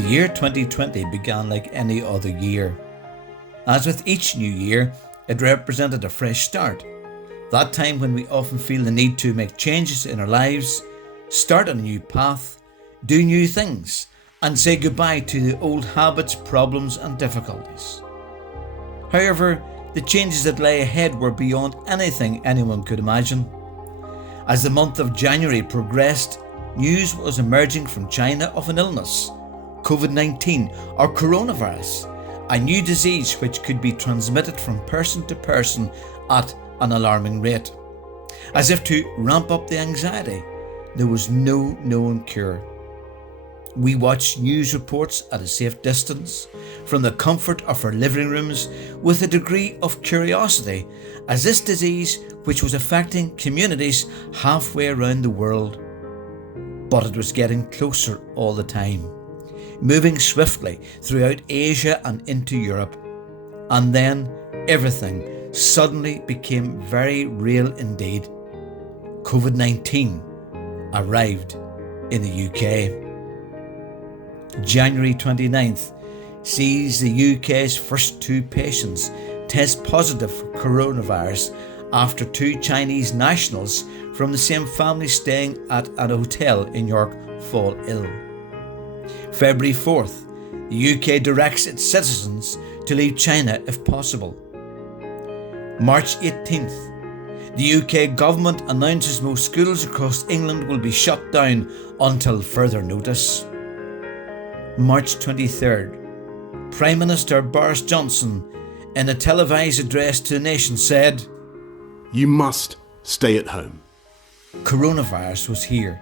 The year 2020 began like any other year. As with each new year, it represented a fresh start. That time when we often feel the need to make changes in our lives, start on a new path, do new things, and say goodbye to the old habits, problems, and difficulties. However, the changes that lay ahead were beyond anything anyone could imagine. As the month of January progressed, news was emerging from China of an illness, Covid-19 or coronavirus, a new disease which could be transmitted from person to person at an alarming rate. As if to ramp up the anxiety, there was no known cure. We watched news reports at a safe distance from the comfort of our living rooms with a degree of curiosity as this disease, which was affecting communities halfway around the world. But it was getting closer all the time, moving swiftly throughout Asia and into Europe. And then everything suddenly became very real indeed. Covid-19 arrived in the UK. January 29th sees the UK's first 2 patients test positive for coronavirus after 2 Chinese nationals from the same family staying at an hotel in York fall ill. February 4th, the UK directs its citizens to leave China if possible. March 18th, the UK government announces most schools across England will be shut down until further notice. March 23rd, Prime Minister Boris Johnson, in a televised address to the nation, said, "You must stay at home." Coronavirus was here,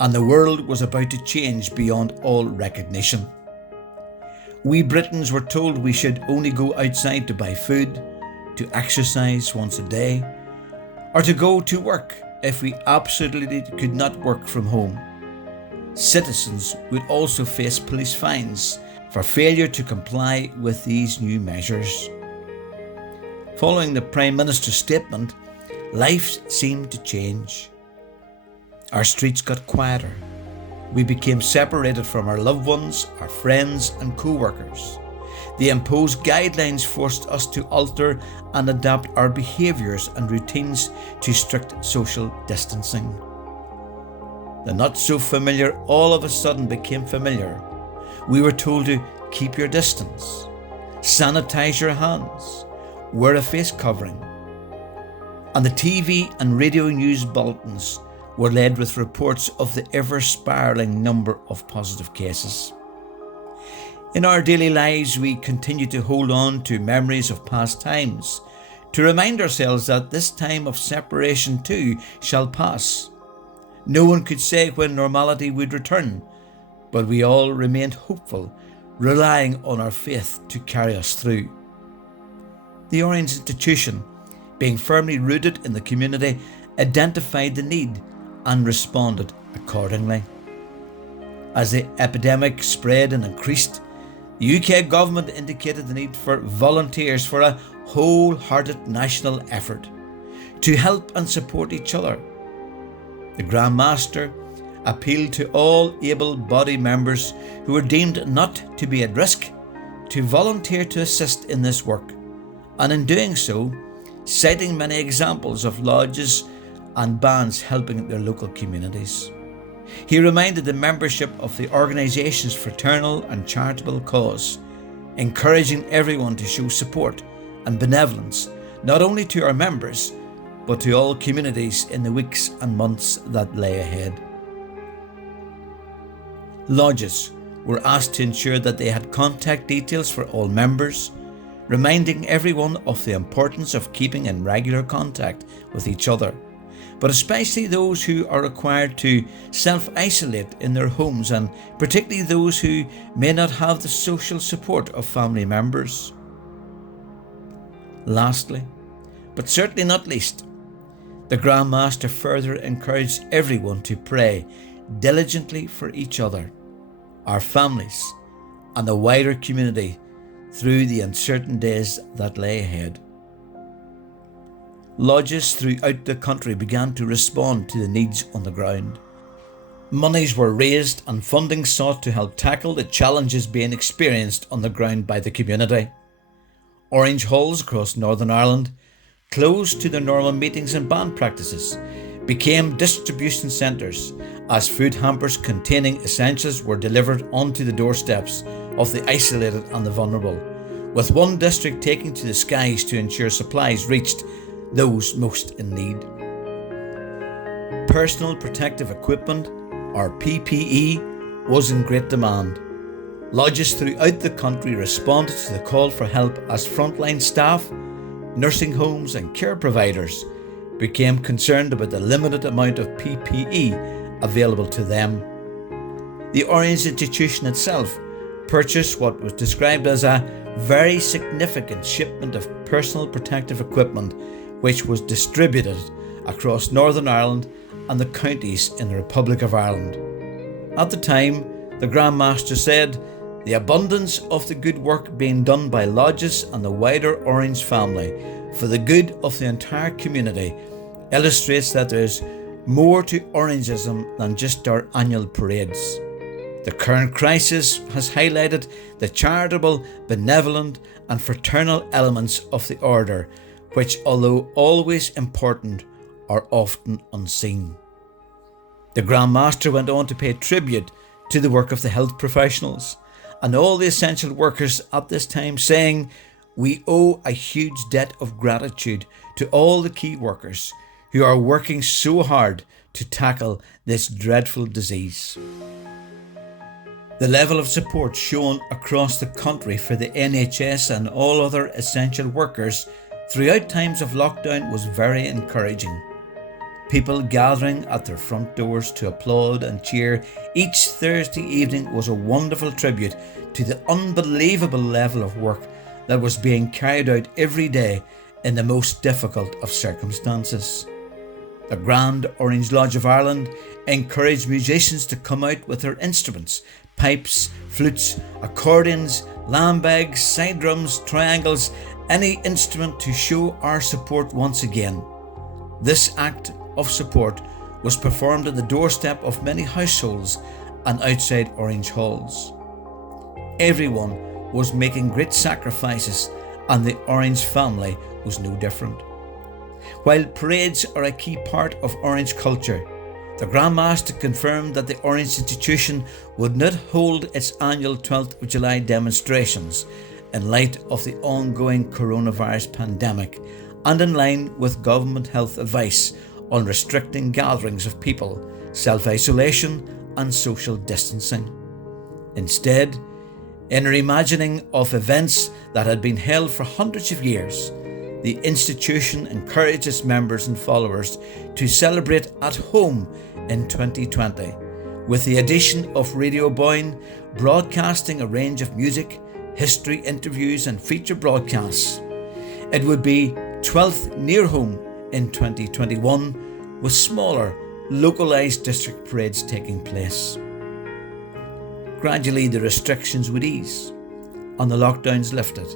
and the world was about to change beyond all recognition. We Britons were told we should only go outside to buy food, to exercise once a day, or to go to work if we absolutely could not work from home. Citizens would also face police fines for failure to comply with these new measures. Following the Prime Minister's statement, life seemed to change. Our streets got quieter. We became separated from our loved ones, our friends and co-workers. The imposed guidelines forced us to alter and adapt our behaviours and routines to strict social distancing. The not so familiar all of a sudden became familiar. We were told to keep your distance, sanitize your hands, wear a face covering. And the TV and radio news bulletins were led with reports of the ever-spiralling number of positive cases. In our daily lives, we continue to hold on to memories of past times, to remind ourselves that this time of separation too shall pass. No one could say when normality would return, but we all remained hopeful, relying on our faith to carry us through. The Orange Institution, being firmly rooted in the community, identified the need and responded accordingly. As the epidemic spread and increased, the UK government indicated the need for volunteers for a wholehearted national effort to help and support each other. The Grand Master appealed to all able-bodied members who were deemed not to be at risk to volunteer to assist in this work, and in doing so, citing many examples of lodges and bands helping their local communities. He reminded the membership of the organisation's fraternal and charitable cause, encouraging everyone to show support and benevolence not only to our members, but to all communities in the weeks and months that lay ahead. Lodges were asked to ensure that they had contact details for all members, reminding everyone of the importance of keeping in regular contact with each other, but especially those who are required to self-isolate in their homes, and particularly those who may not have the social support of family members. Lastly, but certainly not least, the Grand Master further encouraged everyone to pray diligently for each other, our families, and the wider community through the uncertain days that lay ahead. Lodges throughout the country began to respond to the needs on the ground. Monies were raised and funding sought to help tackle the challenges being experienced on the ground by the community. Orange halls across Northern Ireland, closed to their normal meetings and band practices, became distribution centres as food hampers containing essentials were delivered onto the doorsteps of the isolated and the vulnerable, with one district taking to the skies to ensure supplies reached those most in need. Personal protective equipment, or PPE, was in great demand. Lodges throughout the country responded to the call for help as frontline staff, nursing homes and care providers became concerned about the limited amount of PPE available to them. The Orange institution itself purchased what was described as a very significant shipment of personal protective equipment, which was distributed across Northern Ireland and the counties in the Republic of Ireland. At the time, the Grand Master said, "The abundance of the good work being done by lodges and the wider Orange family for the good of the entire community illustrates that there is more to Orangeism than just our annual parades. The current crisis has highlighted the charitable, benevolent and fraternal elements of the order, which, although always important, are often unseen." The Grand Master went on to pay tribute to the work of the health professionals and all the essential workers at this time, saying, "We owe a huge debt of gratitude to all the key workers who are working so hard to tackle this dreadful disease." The level of support shown across the country for the NHS and all other essential workers throughout times of lockdown was very encouraging. People gathering at their front doors to applaud and cheer each Thursday evening was a wonderful tribute to the unbelievable level of work that was being carried out every day in the most difficult of circumstances. The Grand Orange Lodge of Ireland encouraged musicians to come out with their instruments, pipes, flutes, accordions, lambags, side drums, triangles, any instrument to show our support once again. This act of support was performed at the doorstep of many households and outside Orange halls. Everyone was making great sacrifices, and the Orange family was no different. While parades are a key part of Orange culture, the Grand Master confirmed that the Orange institution would not hold its annual 12th of July demonstrations in light of the ongoing coronavirus pandemic and in line with government health advice on restricting gatherings of people, self-isolation and social distancing. Instead, in a reimagining of events that had been held for hundreds of years, the institution encouraged its members and followers to celebrate at home in 2020, with the addition of Radio Boyne broadcasting a range of music, history, interviews and feature broadcasts. It would be 12th near home in 2021, with smaller, localised district parades taking place. Gradually the restrictions would ease and the lockdowns lifted.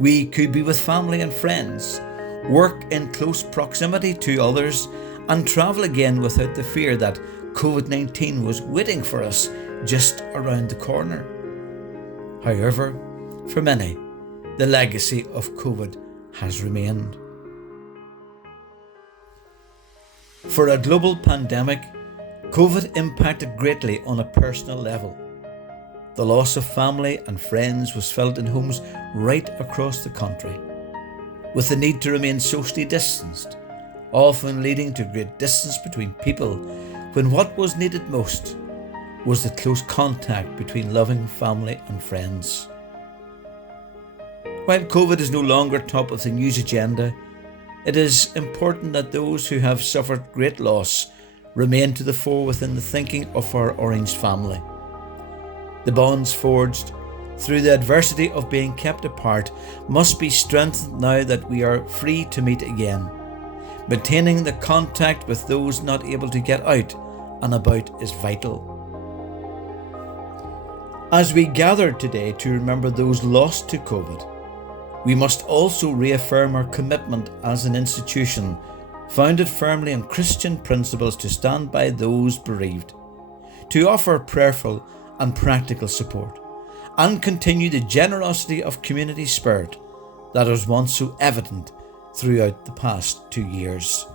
We could be with family and friends, work in close proximity to others and travel again without the fear that Covid-19 was waiting for us just around the corner. However, for many, the legacy of Covid has remained. For a global pandemic, Covid impacted greatly on a personal level. The loss of family and friends was felt in homes right across the country, with the need to remain socially distanced, often leading to great distance between people when what was needed most was the close contact between loving family and friends. While Covid is no longer top of the news agenda, it is important that those who have suffered great loss remain to the fore within the thinking of our Orange family. The bonds forged through the adversity of being kept apart must be strengthened now that we are free to meet again. Maintaining the contact with those not able to get out and about is vital. As we gather today to remember those lost to Covid, we must also reaffirm our commitment as an institution founded firmly on Christian principles to stand by those bereaved, to offer prayerful and practical support, and continue the generosity of community spirit that was once so evident throughout the past 2 years.